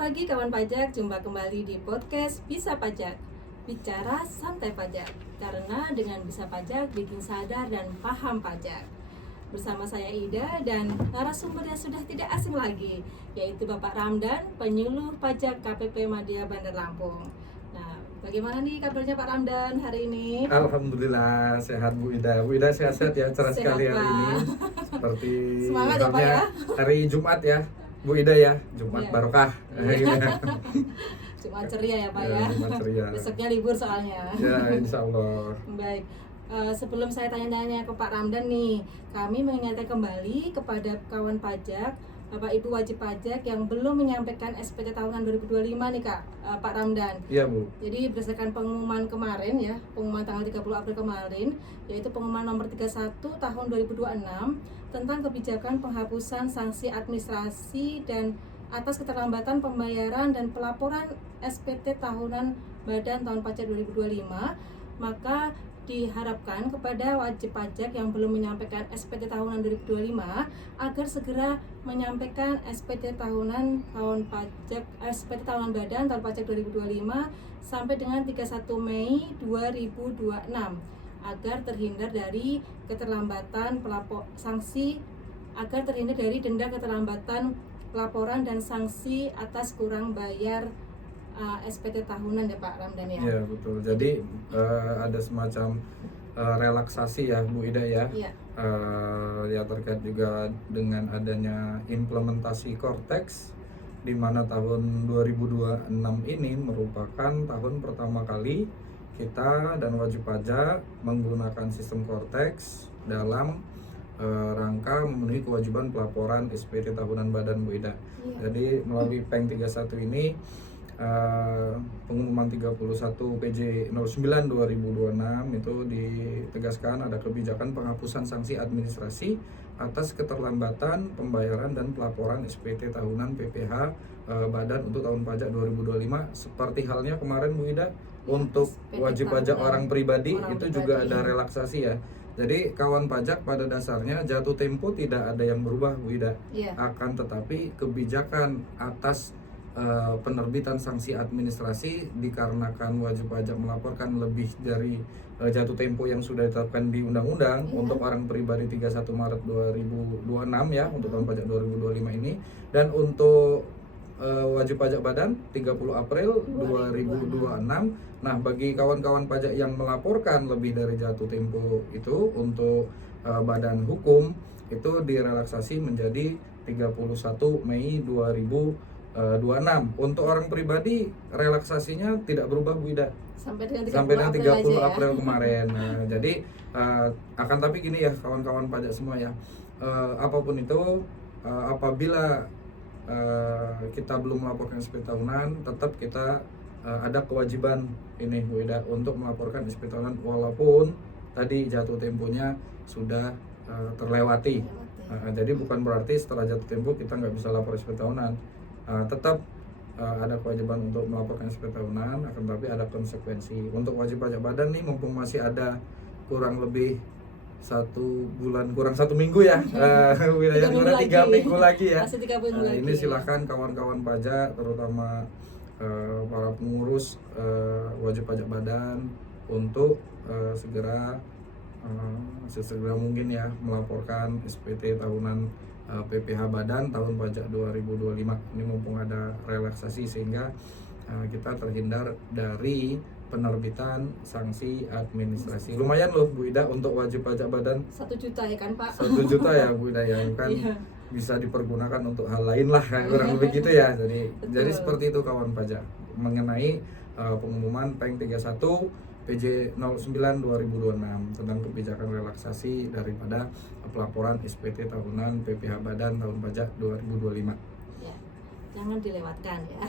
pagi kawan pajak, jumpa kembali di podcast Bisa Pajak. Bicara santai pajak, karena dengan bisa pajak bikin sadar dan paham pajak. Bersama saya Ida dan narasumbernya sudah tidak asing lagi, yaitu Bapak Ramdan, penyuluh pajak KPP Madya Bandar Lampung. Nah, bagaimana nih kabarnya Pak Ramdan hari ini? Alhamdulillah sehat Bu Ida. Bu Ida sehat-sehat ya, cerah Sehat, sekali hari Pak. ini. Seperti Semangat ya, Pak, ya. hari Jumat ya, Bu Ida ya, Jumat Iya. barokah. Cuma ceria ya Pak Ya, ya. Jumat ceria. Besoknya libur soalnya. Ya, insya Allah. Baik, sebelum saya tanya-tanya ke Pak Ramdan nih, kami mengingatkan kembali kepada kawan pajak, Bapak Ibu wajib pajak yang belum menyampaikan SPT tahunan 2025 nih Kak, Pak Ramdan. Iya Bu. Jadi berdasarkan pengumuman kemarin ya, pengumuman tanggal 30 April kemarin, yaitu pengumuman nomor 31 tahun 2026 tentang kebijakan penghapusan sanksi administrasi dan atas keterlambatan pembayaran dan pelaporan SPT tahunan Badan Tahun Pajak 2025, maka diharapkan kepada wajib pajak yang belum menyampaikan SPT tahunan 2025 agar segera menyampaikan SPT tahunan SPT tahunan Badan Tahun Pajak 2025 sampai dengan 31 Mei 2026 agar terhindar dari keterlambatan denda keterlambatan pelaporan dan sanksi atas kurang bayar SPT tahunan ya Pak Ramdan ya. Iya betul. Jadi ada semacam relaksasi ya Bu Ida ya. Iya. Ya terkait juga dengan adanya implementasi Cortex, di mana tahun 2026 ini merupakan tahun pertama kali kita dan wajib pajak menggunakan sistem Cortex dalam rangka memenuhi kewajiban pelaporan SPT tahunan badan Bu Ida. Iya. Jadi melalui Peng 31 ini pengumuman 31 PJ 09 2026 itu ditegaskan ada kebijakan penghapusan sanksi administrasi atas keterlambatan pembayaran dan pelaporan SPT tahunan PPH Badan untuk tahun pajak 2025 seperti halnya kemarin Bu Ida untuk SPT wajib pajak tahunan orang pribadi orang itu pribadi. juga ada relaksasi ya. Jadi kawan pajak pada dasarnya jatuh tempo tidak ada yang berubah Bu Ida. Iya. Akan tetapi kebijakan atas penerbitan sanksi administrasi dikarenakan wajib pajak melaporkan lebih dari jatuh tempo yang sudah ditetapkan di undang-undang untuk orang pribadi 31 Maret 2026 ya untuk tahun pajak 2025 ini, dan untuk wajib pajak badan 30 April 2026. Nah, bagi kawan-kawan pajak yang melaporkan lebih dari jatuh tempo itu untuk badan hukum itu direlaksasi menjadi 31 Mei 2026. Untuk orang pribadi relaksasinya tidak berubah Bu Ida Sampai dengan 30 April April kemarin. Nah, jadi akan tapi gini ya kawan-kawan pajak semua ya, apapun itu apabila kita belum melaporkan SPT tahunan, tetap kita ada kewajiban ini Bu Ida untuk melaporkan SPT tahunan walaupun tadi jatuh temponya sudah terlewati. Jadi bukan berarti setelah jatuh tempo kita nggak bisa lapor SPT tahunan. Tetap ada kewajiban untuk melaporkan SPT tahunan, akan tapi ada konsekuensi. Untuk wajib pajak badan nih, mumpung masih ada kurang lebih 1 bulan, kurang 1 minggu ya, wilayah 3 minggu lagi ya. Masih 3 minggu lagi. Ini silahkan kawan-kawan pajak, terutama para pengurus wajib pajak badan untuk segera sesegera mungkin ya melaporkan SPT tahunan PPH Badan tahun pajak 2025 ini mumpung ada relaksasi sehingga kita terhindar dari penerbitan sanksi administrasi. Lumayan loh Bu Ida untuk wajib pajak badan 1 juta ya kan Pak? 1 juta ya Bu Ida ya, kan Iya. bisa dipergunakan untuk hal lain lah kurang lebih gitu ya. Jadi Betul. seperti itu kawan pajak mengenai pengumuman Peng 31 PJ 09 2026 tentang kebijakan relaksasi daripada pelaporan SPT tahunan PPH Badan tahun pajak 2025. Ya, jangan dilewatkan ya.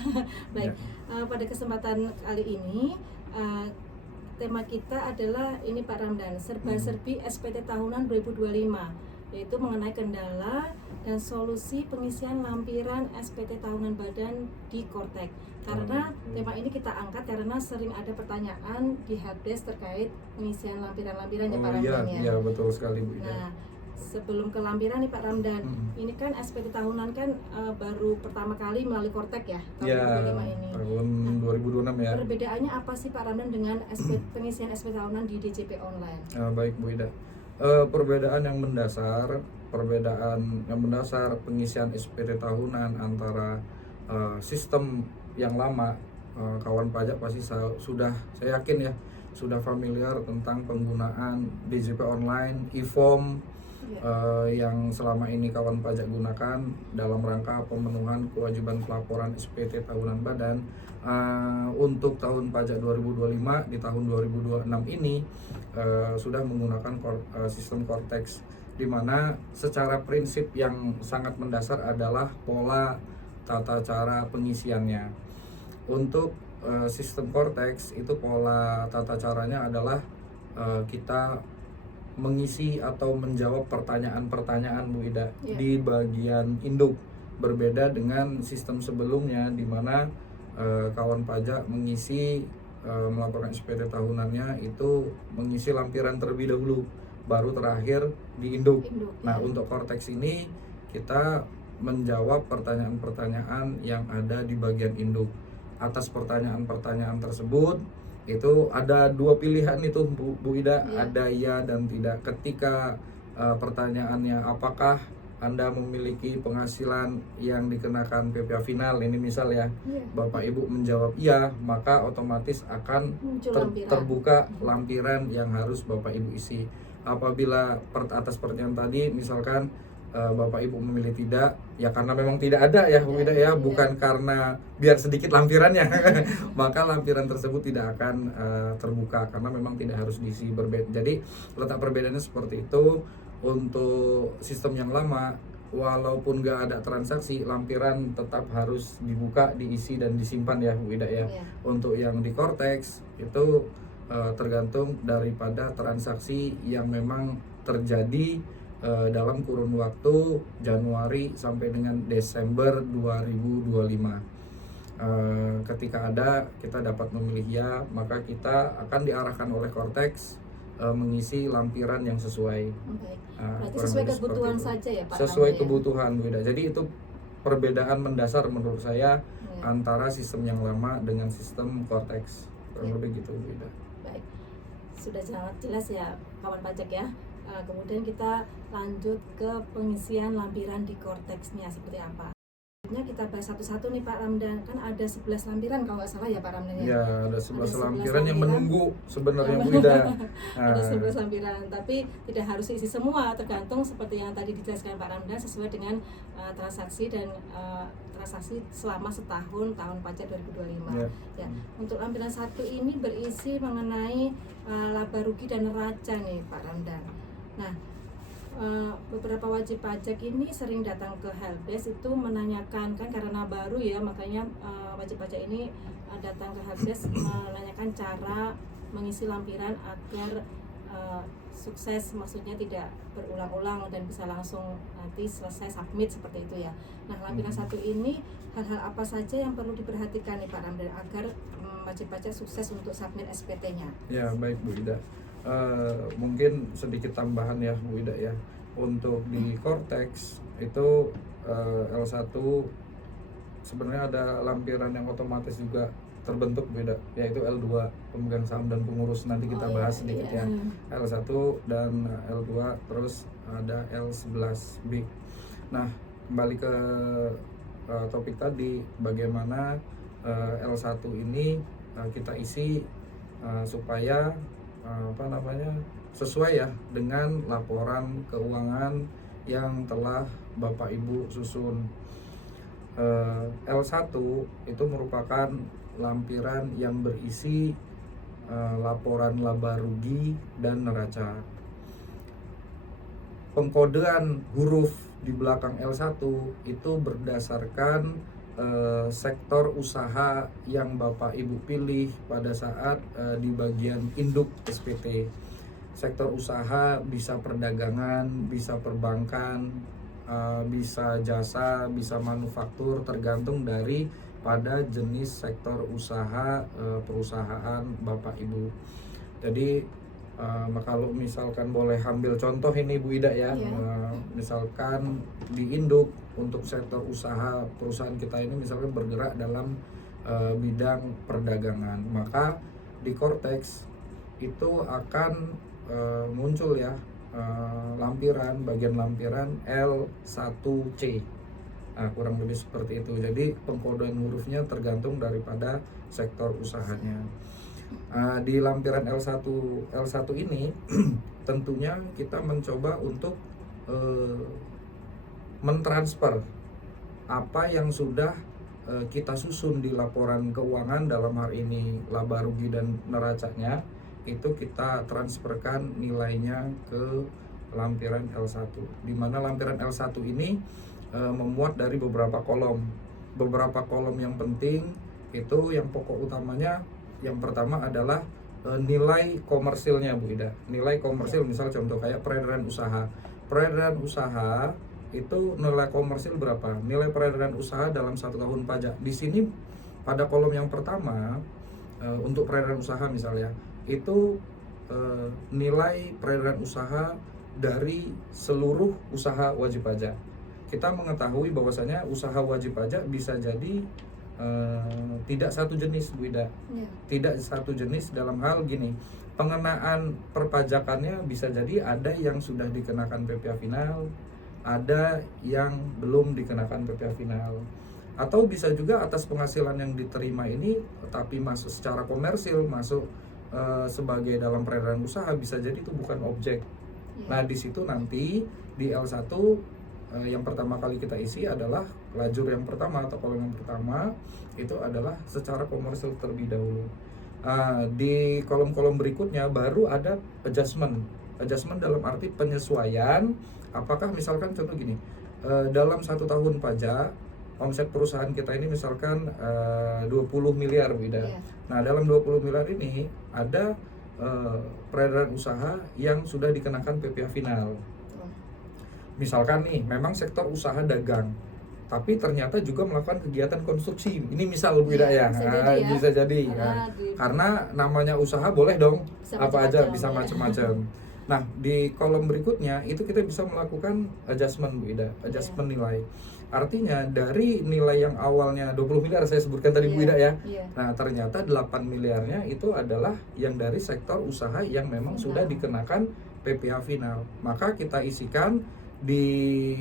Baik, pada kesempatan kali ini tema kita adalah ini Pak Ramdan, serba-serbi SPT tahunan 2025, yaitu mengenai kendala dan solusi pengisian lampiran SPT tahunan badan di Cortex. Karena tema ini kita angkat karena sering ada pertanyaan di helpdesk terkait pengisian lampiran-lampiran ya Pak Ramdan ya. Iya betul sekali Bu Ida. Nah, sebelum ke lampiran nih Pak Ramdan, Hmm. ini kan SPT tahunan kan baru pertama kali melalui Kortek ya tahun Ya, 2025 ini. tahun Nah, 2026 ya. perbedaannya apa sih Pak Ramdan dengan pengisian SPT tahunan di DJP online? Baik Bu Ida. Perbedaan yang mendasar pengisian SPT tahunan antara sistem yang lama, kawan pajak pasti saya yakin ya sudah familiar tentang penggunaan DJP online, e-form yang selama ini kawan pajak gunakan dalam rangka pemenuhan kewajiban pelaporan SPT tahunan badan. Untuk tahun pajak 2025 di tahun 2026 ini sudah menggunakan sistem Kortex, di mana secara prinsip yang sangat mendasar adalah pola tata cara pengisiannya. Untuk sistem Kortex itu pola tata caranya adalah kita mengisi atau menjawab pertanyaan-pertanyaan Bu Ida di bagian induk, berbeda dengan sistem sebelumnya di mana kawan pajak melaporkan SPT tahunannya itu mengisi lampiran terlebih dahulu, baru terakhir di induk. Nah, untuk Kortex ini kita menjawab pertanyaan-pertanyaan yang ada di bagian induk. Atas pertanyaan-pertanyaan tersebut itu ada dua pilihan itu Bu Ida, ada ya dan tidak. Ketika pertanyaannya apakah Anda memiliki penghasilan yang dikenakan PPh final, ini misal ya, Bapak Ibu menjawab iya, maka otomatis akan terbuka lampiran yang harus Bapak Ibu isi. Apabila atas pertanyaan tadi misalkan Bapak Ibu memilih tidak, ya karena memang tidak ada ya Bu Ida ya, bukan karena biar sedikit lampirannya maka lampiran tersebut tidak akan terbuka karena memang tidak harus diisi. Jadi letak perbedaannya seperti itu. Untuk sistem yang lama, walaupun nggak ada transaksi, lampiran tetap harus dibuka, diisi dan disimpan ya Bu Ida ya. Untuk yang di Kortex itu tergantung daripada transaksi yang memang terjadi dalam kurun waktu Januari sampai dengan Desember 2025. Ketika ada, kita dapat memilih ya, maka kita akan diarahkan oleh Kortex mengisi lampiran yang sesuai. Berarti sesuai kebutuhan saja ya Pak? Sesuai kebutuhan Bu Ida. Jadi itu perbedaan mendasar menurut saya antara sistem yang lama dengan sistem Kortex. Kurang lebih gitu Bu Ida. Baik, sudah sangat jelas ya kawan pajak ya. Kemudian kita lanjut ke pengisian lampiran di Kortex-nya seperti apa. Kita bahas satu-satu nih Pak Ramdan, kan ada 11 lampiran kalau nggak salah ya Pak Ramdan ya? Ya, ada 11 lampiran yang menunggu sebenarnya Bu Ida. Ada 11 lampiran, tapi tidak harus isi semua, tergantung seperti yang tadi dijelaskan Pak Ramdan sesuai dengan transaksi dan transaksi selama setahun tahun pajak 2025. Ya. Untuk lampiran 1 ini berisi mengenai laba rugi dan neraca nih Pak Ramdan. Nah, beberapa wajib pajak ini sering datang ke helpdesk itu menanyakan, kan karena baru ya, makanya wajib pajak ini datang ke helpdesk menanyakan cara mengisi lampiran agar sukses, maksudnya tidak berulang-ulang dan bisa langsung nanti selesai submit seperti itu ya. Nah, lampiran 1 ini hal-hal apa saja yang perlu diperhatikan nih Pak Ramdan agar wajib pajak sukses untuk submit SPT-nya? Ya, baik Bu Ida. Mungkin sedikit tambahan ya Bu Ida ya. Untuk di Kortex itu L1 sebenarnya ada lampiran yang otomatis juga terbentuk Bu Ida, yaitu L2 pemegang saham dan pengurus, nanti kita bahas sedikit ya. L1 dan L2, terus ada L11B. Nah, kembali ke topik tadi, bagaimana L1 ini kita isi supaya sesuai ya dengan laporan keuangan yang telah Bapak Ibu susun. L1 itu merupakan lampiran yang berisi laporan laba rugi dan neraca. Pengkodean huruf di belakang L1 itu berdasarkan sektor usaha yang Bapak Ibu pilih pada saat di bagian induk SPT. Sektor usaha bisa perdagangan, bisa perbankan, bisa jasa, bisa manufaktur, tergantung dari pada jenis sektor usaha perusahaan Bapak Ibu. Jadi Kalau misalkan boleh ambil contoh ini Bu Ida ya, Iya. misalkan di induk untuk sektor usaha perusahaan kita ini misalkan bergerak dalam bidang perdagangan, maka di Kortex itu akan muncul ya bagian lampiran L1C. Kurang lebih seperti itu. Jadi pengkodean hurufnya tergantung daripada sektor usahanya. Di lampiran L1 ini tentunya kita mencoba untuk mentransfer apa yang sudah kita susun di laporan keuangan, dalam hal ini laba rugi dan neracanya, itu kita transferkan nilainya ke lampiran L1, di mana lampiran L1 ini memuat dari beberapa kolom yang penting. Itu yang pokok utamanya, yang pertama adalah nilai komersilnya Bu Ida. Nilai komersil, misal contoh kayak peredaran usaha itu nilai komersil berapa, nilai peredaran usaha dalam 1 tahun pajak. Di sini pada kolom yang pertama untuk peredaran usaha misalnya, itu nilai peredaran usaha dari seluruh usaha wajib pajak. Kita mengetahui bahwasanya usaha wajib pajak bisa jadi tidak satu jenis Bu Ida. Tidak satu jenis dalam hal gini, pengenaan perpajakannya bisa jadi ada yang sudah dikenakan PPh final, ada yang belum dikenakan PPh final, atau bisa juga atas penghasilan yang diterima ini tapi masuk secara komersil, masuk sebagai dalam peredaran usaha, bisa jadi itu bukan objek. Nah di situ nanti di L1 yang pertama kali kita isi adalah lajur yang pertama atau kolom yang pertama, itu adalah secara komersil terlebih dahulu. Di kolom-kolom berikutnya baru ada adjustment dalam arti penyesuaian. Apakah misalkan contoh gini, dalam 1 tahun pajak omset perusahaan kita ini misalkan 20 miliar Bu Ida. Nah dalam 20 miliar ini ada peredaran usaha yang sudah dikenakan PPh final. Misalkan nih, memang sektor usaha dagang, tapi ternyata juga melakukan kegiatan konstruksi. Ini misal Bu Ida ya, bisa jadi. Karena namanya usaha boleh dong, bisa apa aja, bisa macam-macam. Nah, di kolom berikutnya itu kita bisa melakukan adjustment Bu Ida, adjustment nilai. Artinya dari nilai yang awalnya 20 miliar saya sebutkan tadi Bu Ida ya. Nah, ternyata 8 miliarnya itu adalah yang dari sektor usaha yang memang sudah dikenakan PPh final. Maka kita isikan di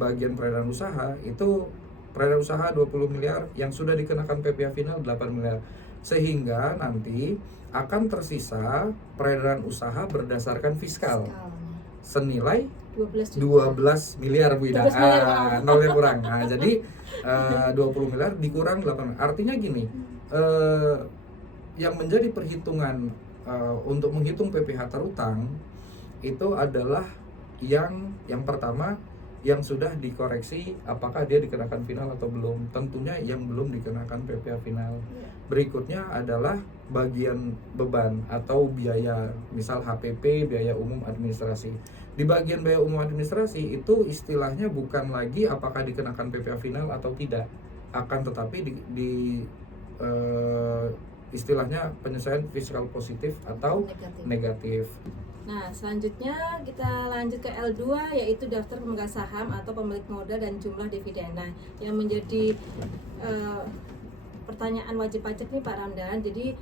bagian peredaran usaha, itu peredaran usaha 20 miliar yang sudah dikenakan PPh final 8 miliar. Sehingga nanti akan tersisa peredaran usaha berdasarkan fiskal senilai 12 miliar Bu Ida. 0 yang kurang. Nah, jadi 20 miliar dikurang 8. Artinya gini, yang menjadi perhitungan untuk menghitung PPh terutang itu adalah yang pertama yang sudah dikoreksi apakah dia dikenakan final atau belum. Tentunya yang belum dikenakan PPh final. Berikutnya adalah bagian beban atau biaya, misal HPP, biaya umum administrasi. Di bagian biaya umum administrasi itu istilahnya bukan lagi apakah dikenakan PPh final atau tidak, akan tetapi istilahnya penyesuaian fiskal positif atau negatif. Nah, selanjutnya kita lanjut ke L2, yaitu daftar pemegang saham atau pemilik modal dan jumlah dividen. Nah, yang menjadi pertanyaan wajib pajak nih Pak Ramdan. Jadi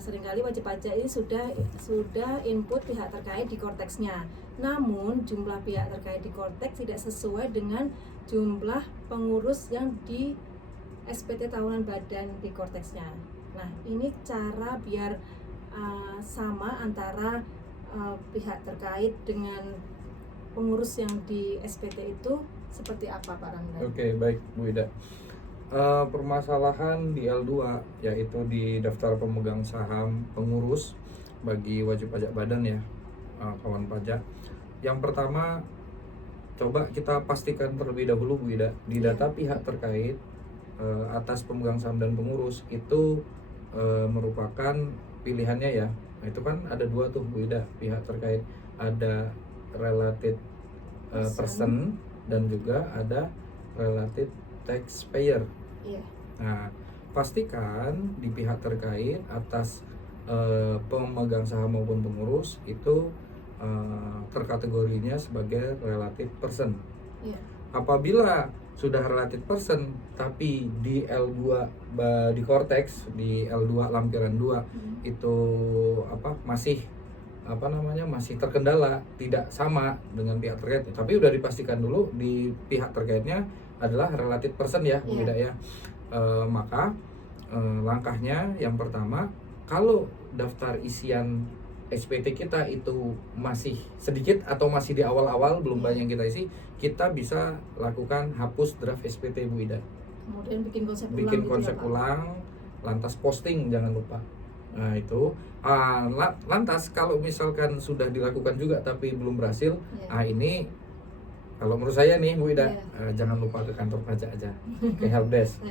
seringkali wajib pajak ini sudah input pihak terkait di Korteksnya. Namun jumlah pihak terkait di Korteks tidak sesuai dengan jumlah pengurus yang di SPT tahunan badan di Korteksnya. Nah, ini cara biar sama antara pihak terkait dengan pengurus yang di SPT itu seperti apa Pak Ramdan? Oke, baik Bu Ida. Permasalahan di L2 yaitu di daftar pemegang saham pengurus bagi wajib pajak badan ya, kawan pajak. Yang pertama, coba kita pastikan terlebih dahulu Bu Ida, di data pihak terkait atas pemegang saham dan pengurus itu merupakan pilihannya ya. Nah, itu kan ada 2 tuh Bu Ida pihak terkait, ada related person dan juga ada related taxpayer. Nah, pastikan di pihak terkait atas pemegang saham maupun pengurus itu terkategorinya sebagai related person. Iya. Apabila sudah related person tapi di L2 di cortex di L2 lampiran 2 itu masih terkendala, tidak sama dengan pihak terkait, tapi udah dipastikan dulu di pihak terkaitnya adalah related person ya, Bu Ida ya. Maka langkahnya yang pertama, kalau daftar isian SPT kita itu masih sedikit atau masih di awal-awal belum banyak yang kita isi, kita bisa lakukan hapus draft SPT, Bu Ida. Kemudian bikin konsep ulang, lantas posting jangan lupa. Nah itu lantas kalau misalkan sudah dilakukan juga tapi belum berhasil, ini kalau menurut saya nih Bu Ida, jangan lupa ke kantor pajak aja, ke helpdesk.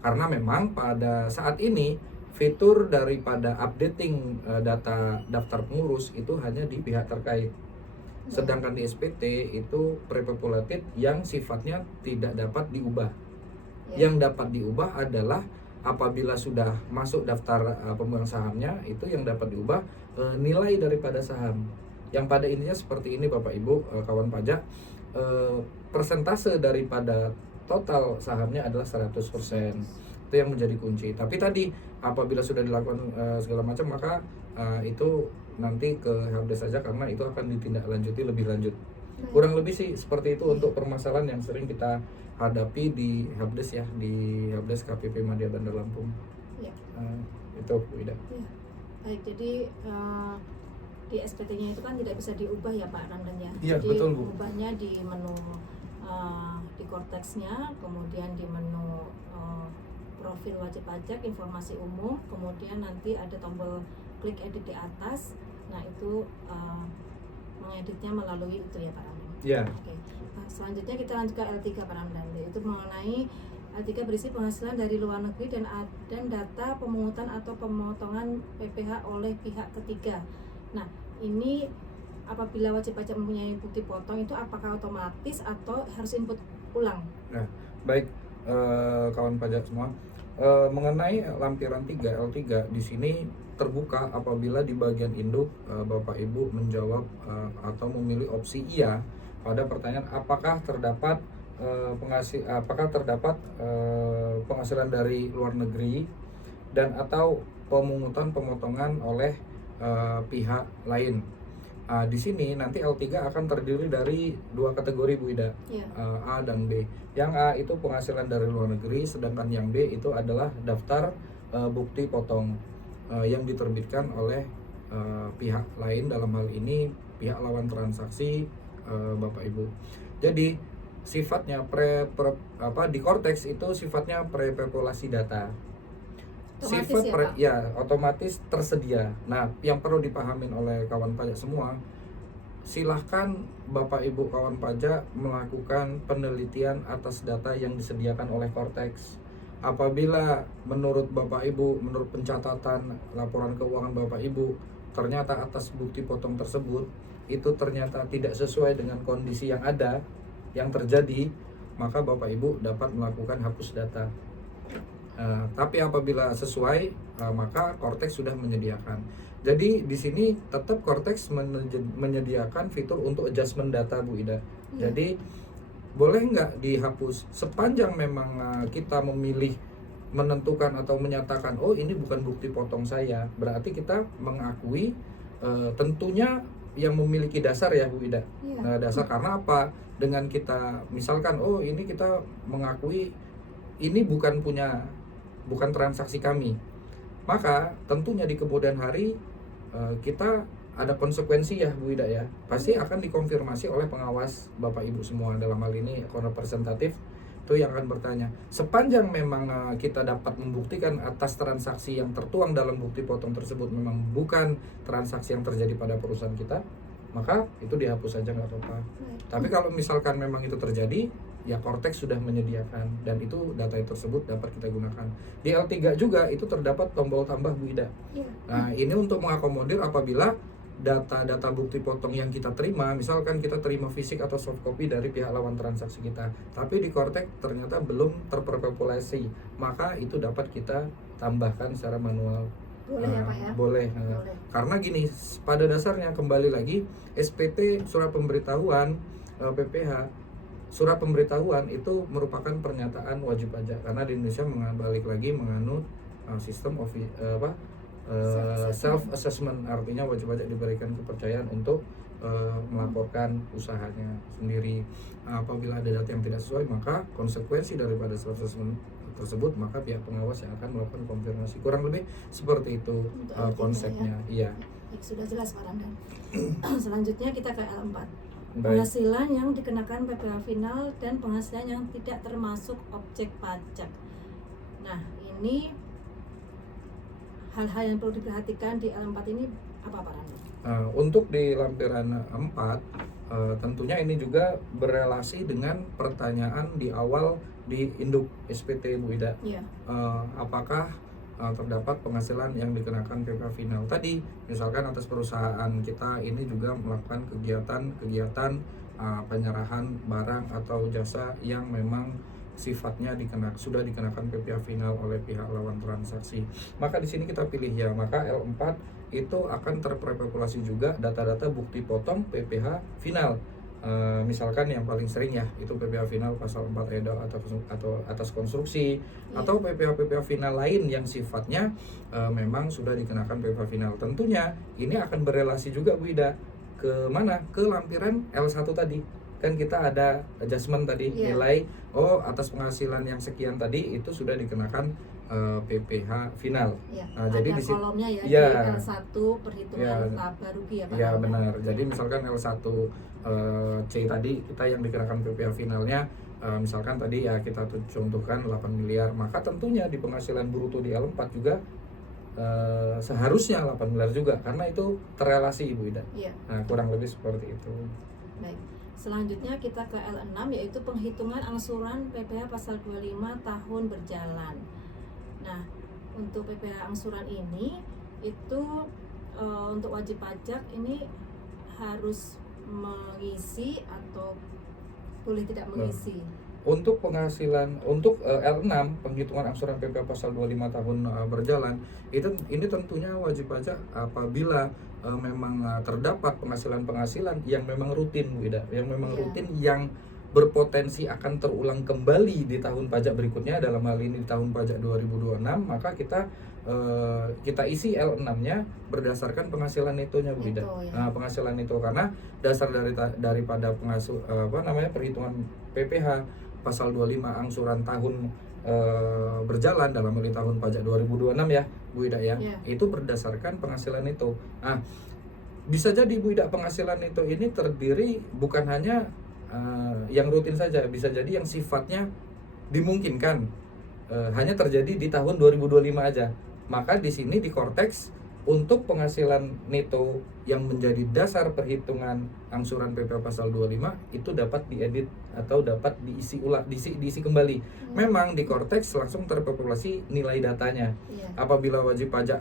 Karena memang pada saat ini fitur daripada updating data daftar pengurus itu hanya di pihak terkait. Sedangkan di SPT itu pre-populated yang sifatnya tidak dapat diubah. Yang dapat diubah adalah apabila sudah masuk daftar pemegang sahamnya, itu yang dapat diubah nilai daripada saham. Yang pada intinya seperti ini Bapak Ibu kawan pajak, persentase daripada total sahamnya adalah 100%. Itu yang menjadi kunci. Tapi tadi apabila sudah dilakukan segala macam, maka itu nanti ke helpdesk saja karena itu akan ditindaklanjuti lebih lanjut. Kurang lebih sih seperti itu untuk permasalahan yang sering kita hadapi di helpdesk ya, di helpdesk KPP Madya Bandar Lampung. Itu Bu Ida. Baik, jadi di SPT-nya itu kan tidak bisa diubah ya Pak Ramdan ya. Iya, jadi betul Bu. ubahnya di menu di korteksnya, kemudian di menu profil wajib pajak, informasi umum, kemudian nanti ada tombol klik edit di atas. Nah itu mengeditnya melalui itu ya Pak Ramdan. Iya. Oke. Selanjutnya kita lanjut ke L3 Pak Ramdan, yaitu mengenai L3 berisi penghasilan dari luar negeri dan data pemungutan atau pemotongan PPh oleh pihak ketiga. Nah ini apabila wajib pajak mempunyai bukti potong itu apakah otomatis atau harus input ulang? Nah baik kawan pajak semua, mengenai lampiran 3 L3 di sini terbuka apabila di bagian induk Bapak Ibu menjawab atau memilih opsi iya pada pertanyaan apakah terdapat penghasilan dari luar negeri dan atau pemungutan pemotongan oleh pihak lain. Di sini nanti L3 akan terdiri dari dua kategori Bu Ida, A dan B. Yang A itu penghasilan dari luar negeri, sedangkan yang B itu adalah daftar bukti potong yang diterbitkan oleh pihak lain, dalam hal ini pihak lawan transaksi Bapak Ibu. Jadi sifatnya di korteks itu sifatnya prepopulasi data. Otomatis tersedia. Nah, yang perlu dipahamin oleh kawan pajak semua, silahkan Bapak Ibu kawan pajak melakukan penelitian atas data yang disediakan oleh korteks. Apabila menurut Bapak Ibu, menurut pencatatan laporan keuangan Bapak Ibu, ternyata atas bukti potong tersebut itu ternyata tidak sesuai dengan kondisi yang ada, yang terjadi, maka Bapak Ibu dapat melakukan hapus data. Tapi apabila sesuai, maka korteks sudah menyediakan. Jadi di sini tetap korteks menyediakan fitur untuk adjustment data Bu Ida. Jadi boleh nggak dihapus sepanjang memang kita memilih menentukan atau menyatakan oh ini bukan bukti potong saya, berarti kita mengakui tentunya yang memiliki dasar ya Bu Ida. Dasar karena apa? Dengan kita misalkan oh ini kita mengakui ini bukan transaksi kami, maka tentunya di kemudian hari kita ada konsekuensi ya Bu Ida ya, pasti akan dikonfirmasi oleh pengawas Bapak Ibu semua, dalam hal ini akun representatif itu yang akan bertanya. Sepanjang memang kita dapat membuktikan atas transaksi yang tertuang dalam bukti potong tersebut memang bukan transaksi yang terjadi pada perusahaan kita, maka itu dihapus saja nggak apa-apa. Tapi kalau misalkan memang itu terjadi, ya korteks sudah menyediakan dan itu data tersebut dapat kita gunakan. Di L3 juga itu terdapat tombol tambah Bu Ida. Nah ini untuk mengakomodir apabila data-data bukti potong yang kita terima, misalkan kita terima fisik atau soft copy dari pihak lawan transaksi kita, tapi di korteks ternyata belum terpopulasi, maka itu dapat kita tambahkan secara manual. Boleh ya Pak ya? Boleh. Boleh. Karena gini, pada dasarnya kembali lagi SPT surat pemberitahuan PPH, surat pemberitahuan itu merupakan pernyataan wajib pajak karena di Indonesia balik lagi menganut sistem self assessment, artinya wajib pajak diberikan kepercayaan untuk melaporkan usahanya sendiri. Apabila ada data yang tidak sesuai, maka konsekuensi daripada self assessment tersebut, maka pihak pengawas yang akan melakukan konfirmasi. Kurang lebih seperti itu konsepnya. Iya. Baik, sudah jelas Pak Ramdan. Selanjutnya kita ke L4. Baik. Penghasilan yang dikenakan PPh final dan penghasilan yang tidak termasuk objek pajak. Nah, ini hal-hal yang perlu diperhatikan di L4 ini apa Pak Ramdan? Untuk di lampiran 4, tentunya ini juga berelasi dengan pertanyaan di awal di induk SPT Bu Ida. Iya. Apakah terdapat penghasilan yang dikenakan PPh final tadi, misalkan atas perusahaan kita ini juga melakukan kegiatan penyerahan barang atau jasa yang memang sifatnya sudah dikenakan PPh final oleh pihak lawan transaksi. Maka di sini kita pilih ya, maka L4 itu akan terpopulasi juga data-data bukti potong PPh final. Misalkan yang paling sering ya itu PPh final pasal 4 EDO atau atas konstruksi, atau PPh final lain yang sifatnya memang sudah dikenakan PPh final. Tentunya ini akan berelasi juga Bu Ida ke mana? Ke lampiran L1 tadi. Kan kita ada adjustment tadi, nilai atas penghasilan yang sekian tadi itu sudah dikenakan PPh final. Jadi di kolomnya ya, di L1 perhitungan laba rugi ya Pak. Ya benar. Jadi misalkan L1 C tadi kita yang dikenakan PPh finalnya misalkan tadi ya kita contohkan 8 miliar, maka tentunya di penghasilan bruto di L4 juga seharusnya 8 miliar juga karena itu terrelasi Ibu Ida. Nah, kurang lebih seperti itu. Baik. Selanjutnya kita ke L6 yaitu penghitungan angsuran PPh pasal 25 tahun berjalan. Nah, untuk PPh angsuran ini itu untuk wajib pajak ini harus mengisi atau boleh tidak mengisi. Untuk penghasilan untuk L6 penghitungan angsuran PPh pasal 25 tahun berjalan ini tentunya wajib pajak apabila memang terdapat penghasilan yang memang rutin Bu Ida, yang memang rutin yang berpotensi akan terulang kembali di tahun pajak berikutnya, dalam hal ini di tahun pajak 2026, maka kita isi L6-nya berdasarkan penghasilan netonya Bu Ida. Nah, penghasilan neto karena dasar daripada perhitungan PPh pasal 25 angsuran tahun berjalan dalam hal ini tahun pajak 2026 ya Bu Ida ya. Itu berdasarkan penghasilan neto. Nah, bisa jadi Bu Ida penghasilan neto ini terdiri bukan hanya yang rutin saja, bisa jadi yang sifatnya dimungkinkan hanya terjadi di tahun 2025 aja. Maka di sini di Korteks untuk penghasilan neto yang menjadi dasar perhitungan angsuran PPh pasal 25 itu dapat diedit atau dapat diisi ulang, diisi kembali. Memang di Korteks langsung terpopulasi nilai datanya. Apabila wajib pajak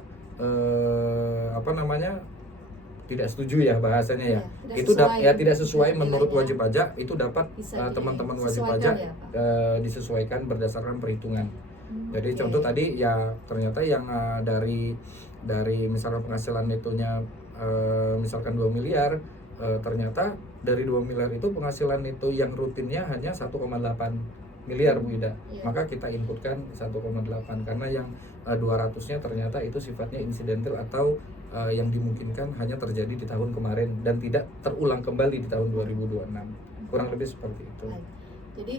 tidak setuju ya bahasanya ya, itu tidak sesuai menurut wajib pajak, itu dapat teman-teman wajib pajak disesuaikan berdasarkan perhitungan. Jadi contoh tadi ya ternyata yang dari misalkan penghasilan netonya misalkan 2 miliar, ternyata dari 2 miliar itu penghasilan neto yang rutinnya hanya 1,8 miliar Bu Ida. Maka kita inputkan 1,8 karena yang 200-nya ternyata itu sifatnya insidental atau yang dimungkinkan hanya terjadi di tahun kemarin dan tidak terulang kembali di tahun 2026. Kurang lebih seperti itu. Jadi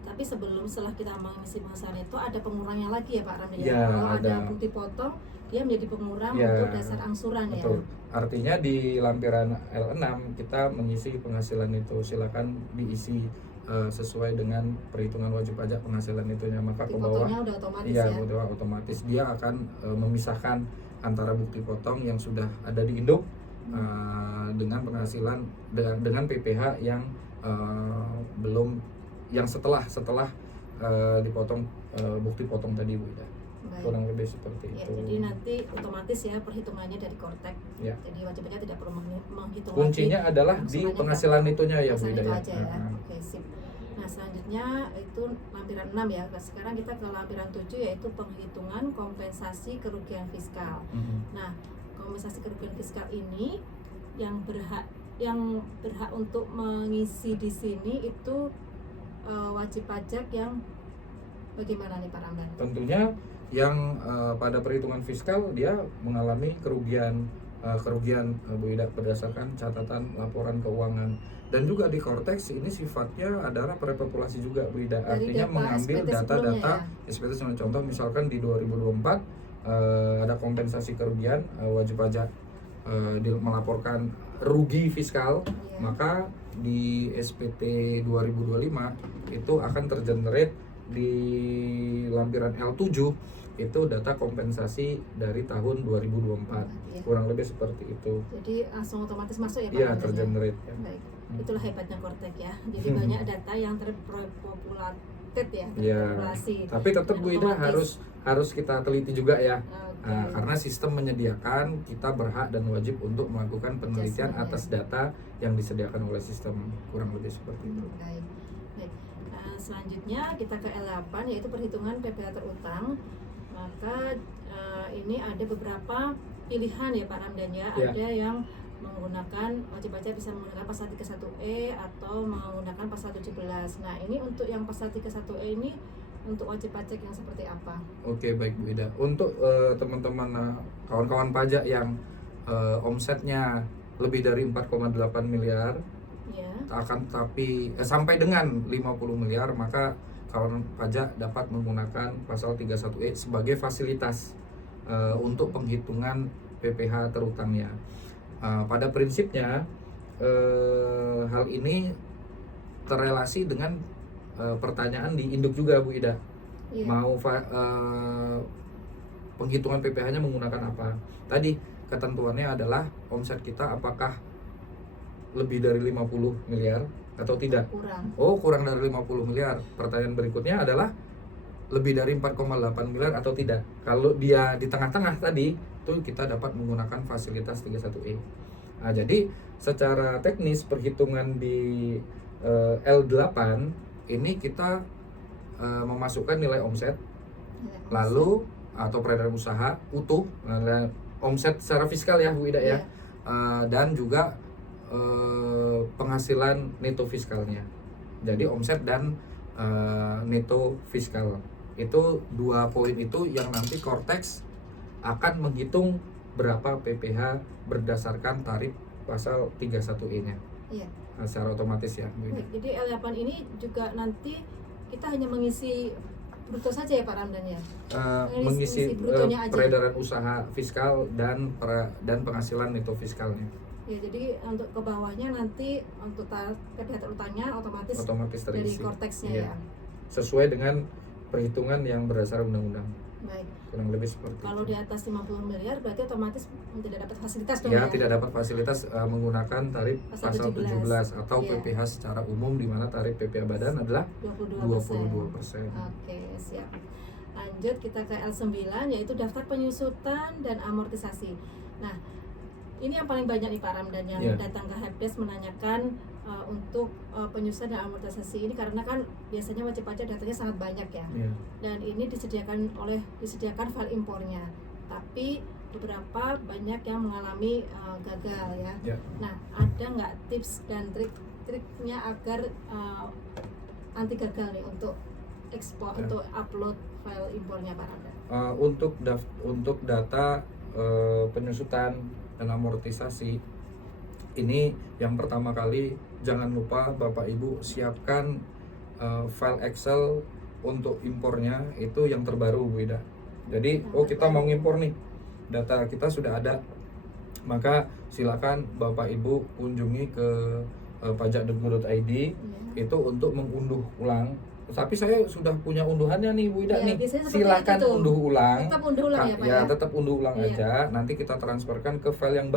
tapi setelah kita mengisi penghasilan itu ada pengurangnya lagi ya Pak Ramdan. Kalau ada bukti potong dia menjadi pengurang untuk dasar angsuran. Betul. Artinya di lampiran L6 kita mengisi penghasilan itu, silakan diisi sesuai dengan perhitungan wajib pajak penghasilan itunya, maka ke bawah udah otomatis udah otomatis dia akan memisahkan antara bukti potong yang sudah ada di induk dengan penghasilan dengan PPh yang belum, yang setelah dipotong bukti potong tadi Bu Ida. Kurang lebih seperti itu. Jadi nanti otomatis ya perhitungannya dari Kortek. Jadi wajib pajak tidak perlu menghitung. Kuncinya adalah di penghasilan itunya ya Bu Ida ya. Oke, sip. Nah, selanjutnya itu lampiran 6 ya. Sekarang kita ke lampiran 7 yaitu penghitungan kompensasi kerugian fiskal. Nah, kompensasi kerugian fiskal ini yang berhak untuk mengisi di sini itu wajib pajak yang bagaimana nih Pak Ramdan? Tentunya yang pada perhitungan fiskal dia mengalami kerugian Bu Ida berdasarkan catatan laporan keuangan, dan juga di Kortex ini sifatnya adalah prepopulasi juga Bu Ida, artinya mengambil data-data SPT sebelumnya. Contoh misalkan di 2024 ada kompensasi kerugian, wajib pajak melaporkan rugi fiskal, maka di SPT 2025 itu akan tergenerate di lampiran L7 itu data kompensasi dari tahun 2024, kurang lebih seperti itu. Jadi langsung otomatis masuk ya Pak? Iya, tergenerate ya. Baik, itulah hebatnya Kortex ya. Jadi banyak data yang terpopulated ya, terpopulasi. Tapi tetap Bu Ida harus kita teliti juga ya. Karena sistem menyediakan, kita berhak dan wajib untuk melakukan penelitian atas data yang disediakan oleh sistem, kurang lebih seperti itu. Baik. Selanjutnya kita ke L8 yaitu perhitungan PPh terutang. Maka ini ada beberapa pilihan ya Pak Ramdan ya. Ada yang menggunakan wajib pajak bisa menggunakan pasal 31E atau menggunakan pasal 17. Nah, ini untuk yang pasal 31E ini untuk wajib pajak yang seperti apa? Oke, baik Bu Ida. Untuk teman-teman kawan-kawan pajak yang omsetnya lebih dari 4,8 miliar sampai dengan 50 miliar, maka kawan pajak dapat menggunakan pasal 31E sebagai fasilitas untuk penghitungan PPh terutangnya. Pada prinsipnya hal ini terrelasi dengan pertanyaan di induk juga Bu Ida. Mau penghitungan PPh-nya menggunakan apa? Tadi ketentuannya adalah omset kita apakah lebih dari 50 miliar atau tidak? Kurang dari 50 miliar. Pertanyaan berikutnya adalah lebih dari 4,8 miliar atau tidak? Kalau dia di tengah-tengah tadi, itu kita dapat menggunakan fasilitas 31E. Nah, jadi secara teknis perhitungan di L8 ini kita memasukkan nilai omset, lalu atau peredaran usaha utuh, omset secara fiskal ya Bu Ida ya, dan juga penghasilan neto fiskalnya. Jadi omset dan neto fiskal itu dua poin itu yang nanti Kortex akan menghitung berapa PPh berdasarkan tarif pasal 31E-nya. Secara otomatis ya. Jadi L8 ini juga nanti kita hanya mengisi bruto saja ya Pak Ramdan ya? Mengisi peredaran usaha fiskal dan penghasilan neto fiskalnya. Ya, jadi untuk ke bawahnya nanti untuk PPh terutangnya otomatis dari Kortexnya ya. Sesuai dengan perhitungan yang berdasar undang-undang. Baik. Kurang lebih seperti kalau itu. Di atas 50 miliar berarti otomatis tidak dapat fasilitas dong ya? Tidak dapat fasilitas menggunakan tarif pasal 17 atau PPh secara umum, di mana tarif PPh badan adalah 22%. Oke, siap. Lanjut kita ke L9 yaitu daftar penyusutan dan amortisasi. Nah, ini yang paling banyak nih Pak Ramdan yang datang ke Helpdesk menanyakan untuk penyusutan dan amortisasi ini, karena kan biasanya wajib pajak datanya sangat banyak ya. Dan ini disediakan file impornya, tapi beberapa banyak yang mengalami gagal ya. Nah, ada nggak tips dan triknya agar anti gagal nih untuk ekspor untuk upload file impornya Pak Ramdan? Untuk data penyusutan dan amortisasi ini, yang pertama kali jangan lupa Bapak Ibu siapkan file Excel untuk impornya itu yang terbaru Bu Ida. Jadi kita mau ngimpor nih, data kita sudah ada, maka silakan Bapak Ibu kunjungi ke pajak.go.id itu untuk mengunduh ulang. Tapi saya sudah punya unduhannya nih Bu Ida nih. Silakan unduh ulang. Tetap unduh ulang ya Pak ya? Tetap unduh ulang aja. Nanti kita transferkan ke file yang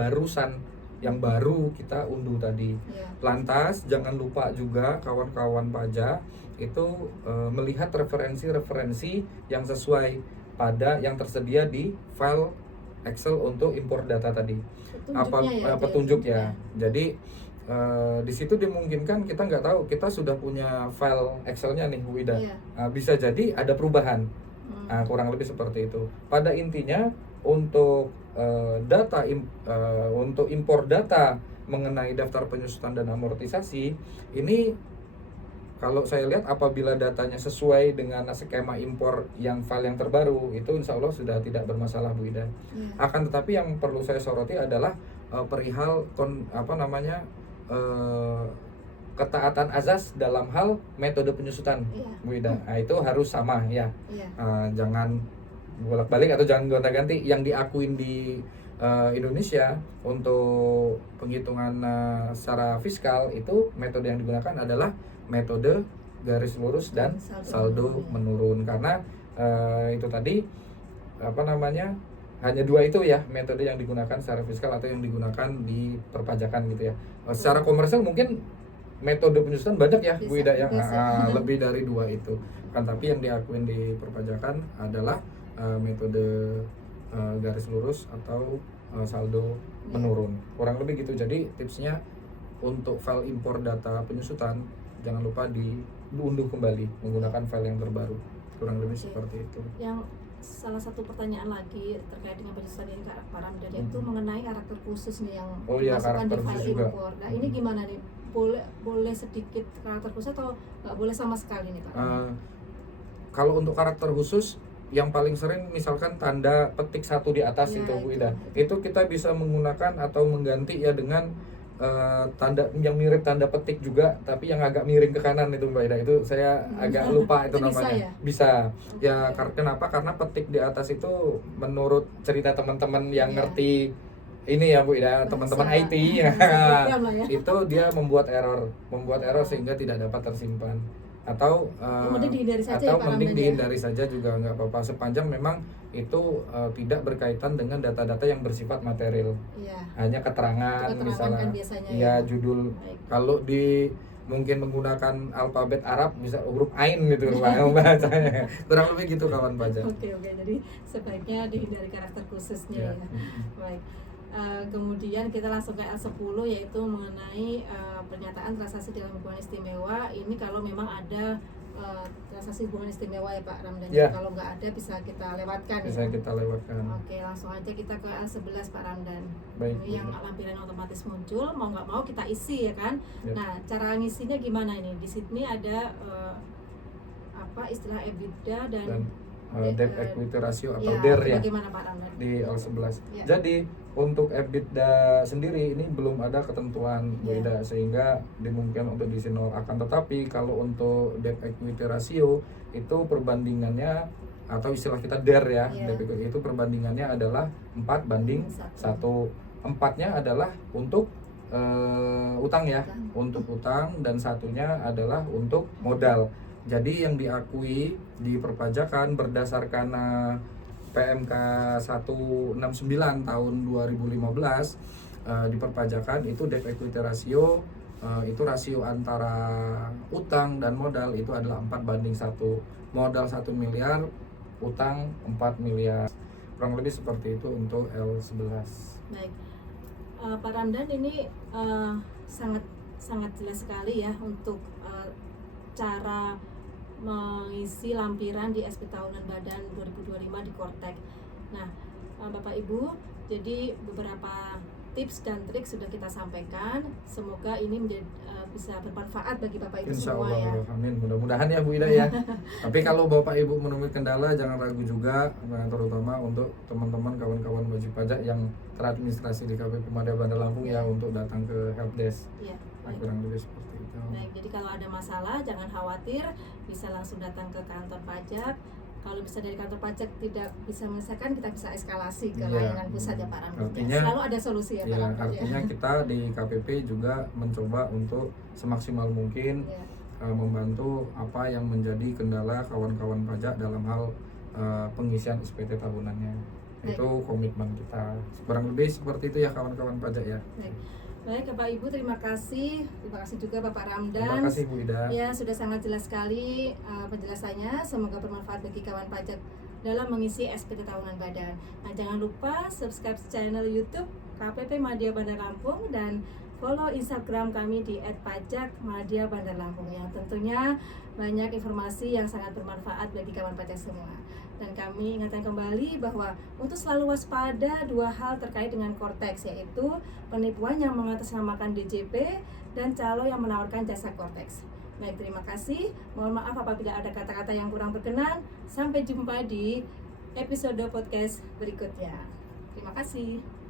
baru kita unduh tadi. Lantas jangan lupa juga kawan-kawan pajak itu melihat referensi yang sesuai pada yang tersedia di file Excel untuk impor data tadi. Petunjuk ya. Jadi di situ dimungkinkan kita nggak tahu, kita sudah punya file Excel-nya nih Bu Ida. Iya. Bisa jadi ada perubahan. Kurang lebih seperti itu. Pada intinya untuk untuk impor data mengenai daftar penyusutan dan amortisasi ini, kalau saya lihat apabila datanya sesuai dengan skema impor yang file yang terbaru, itu insya Allah sudah tidak bermasalah Bu Ida. Akan tetapi yang perlu saya soroti adalah perihal ketaatan azas dalam hal metode penyusutan, Bu Ida. Nah, itu harus sama ya. Jangan bolak-balik atau jangan gonta-ganti. Yang diakuin di Indonesia untuk penghitungan secara fiskal, itu metode yang digunakan adalah metode garis lurus dan saldo menurun. Karena itu tadi hanya dua itu ya metode yang digunakan secara fiskal atau yang digunakan di perpajakan gitu ya. Secara komersial mungkin metode penyusutan banyak ya Bu Ida ya, lebih dari dua itu kan, tapi yang diakuin di perpajakan adalah metode garis lurus atau saldo menurun, kurang lebih gitu. Jadi tipsnya untuk file impor data penyusutan jangan lupa diunduh kembali menggunakan file yang terbaru, kurang lebih seperti itu. Yang salah satu pertanyaan lagi terkait dengan penyusutan ini Pak Ramdan, itu mengenai karakter khusus nih yang dimasukkan di file impor. Nah ini gimana nih? Boleh sedikit karakter khusus atau nggak boleh sama sekali nih Pak? Kalau untuk karakter khusus yang paling sering misalkan tanda petik 1 di atas itu Bu Ida, itu kita bisa menggunakan atau mengganti ya dengan tanda yang mirip tanda petik juga tapi yang agak miring ke kanan itu Mbak Ida. Itu saya agak lupa itu namanya. Bisa ya. Kenapa? Karena petik di atas itu menurut cerita teman-teman yang ngerti ini ya Bu Ida, teman-teman IT ya, itu dia membuat error sehingga tidak dapat tersimpan. Atau mending dihindari saja juga nggak apa-apa, sepanjang memang itu tidak berkaitan dengan data-data yang bersifat material. Hanya keterangan misalnya kan ya judul. Kalau mungkin menggunakan alfabet Arab bisa huruf Ain gitu lah bacanya. Kurang lebih gitu kawan pajak. Oke, jadi sebaiknya dihindari karakter khususnya ya. Baik. Kemudian kita langsung ke L10, yaitu mengenai pernyataan transaksi dalam hubungan istimewa. Ini kalau memang ada transaksi hubungan istimewa ya Pak Ramdan. Kalau nggak ada bisa kita lewatkan. Kita lewatkan. Oke, langsung aja kita ke L11 Pak Ramdan. Baik. Ini yang lampiran otomatis muncul, mau nggak mau kita isi ya kan. Nah, cara ngisinya gimana ini? Di sini ada istilah EBITDA dan debt equity ratio atau DER ya. Bagaimana Pak Ramdan? Di L11. Jadi untuk EBITDA sendiri ini belum ada ketentuan beda sehingga dimungkinkan untuk diisi 0. Akan tetapi kalau untuk debt equity ratio itu perbandingannya atau istilah kita DER ya, debt equity itu perbandingannya adalah 4:1. 4-nya adalah untuk utang ya, untuk utang, dan satunya adalah untuk modal. Jadi yang diakui di perpajakan berdasarkan PMK 169 tahun 2015 di perpajakan itu debt equity ratio itu rasio antara utang dan modal itu adalah 4:1. Modal 1 miliar, utang 4 miliar. Kurang lebih seperti itu untuk L11. Baik. Pak Ramdan, ini sangat jelas sekali ya untuk cara mengisi lampiran di SP tahunan badan 2025 di Kortek. Nah, Bapak Ibu, jadi beberapa tips dan trik sudah kita sampaikan. Semoga ini bisa bermanfaat bagi Bapak Ibu semua ya. Amin. Mudah-mudahan ya Bu Ida ya. Tapi kalau Bapak Ibu menemui kendala jangan ragu juga, terutama untuk teman-teman kawan-kawan wajib pajak yang teradministrasi di KPP Madya Bandar Lampung ya untuk datang ke helpdesk. Kurang lebih seperti itu. Baik, jadi kalau ada masalah jangan khawatir, bisa langsung datang ke kantor pajak. Kalau bisa dari kantor pajak tidak bisa menyelesaikan, kita bisa eskalasi ke layanan pusat ya Pak Ramdan. Artinya selalu ada solusi ya Pak Ramdan. Artinya kita di KPP juga mencoba untuk semaksimal mungkin membantu apa yang menjadi kendala kawan-kawan pajak dalam hal pengisian SPT tahunannya. Itu komitmen kita. Kurang lebih seperti itu ya kawan-kawan pajak ya. Baik Bapak Ibu, terima kasih juga Bapak Ramdan. Terima kasih Bu Ida. Ya, sudah sangat jelas sekali penjelasannya. Semoga bermanfaat bagi kawan pajak dalam mengisi SPT tahunan badan. Nah, jangan lupa subscribe channel YouTube KPP Madya Bandar Lampung dan follow Instagram kami di @pajakmadya_Bandar Lampung yang tentunya banyak informasi yang sangat bermanfaat bagi kawan pajak semua. Dan kami ingatkan kembali bahwa untuk selalu waspada dua hal terkait dengan Kortex, yaitu penipuan yang mengatasnamakan DJP dan calo yang menawarkan jasa Kortex. Baik, terima kasih. Mohon maaf apabila ada kata-kata yang kurang berkenan. Sampai jumpa di episode podcast berikutnya. Terima kasih.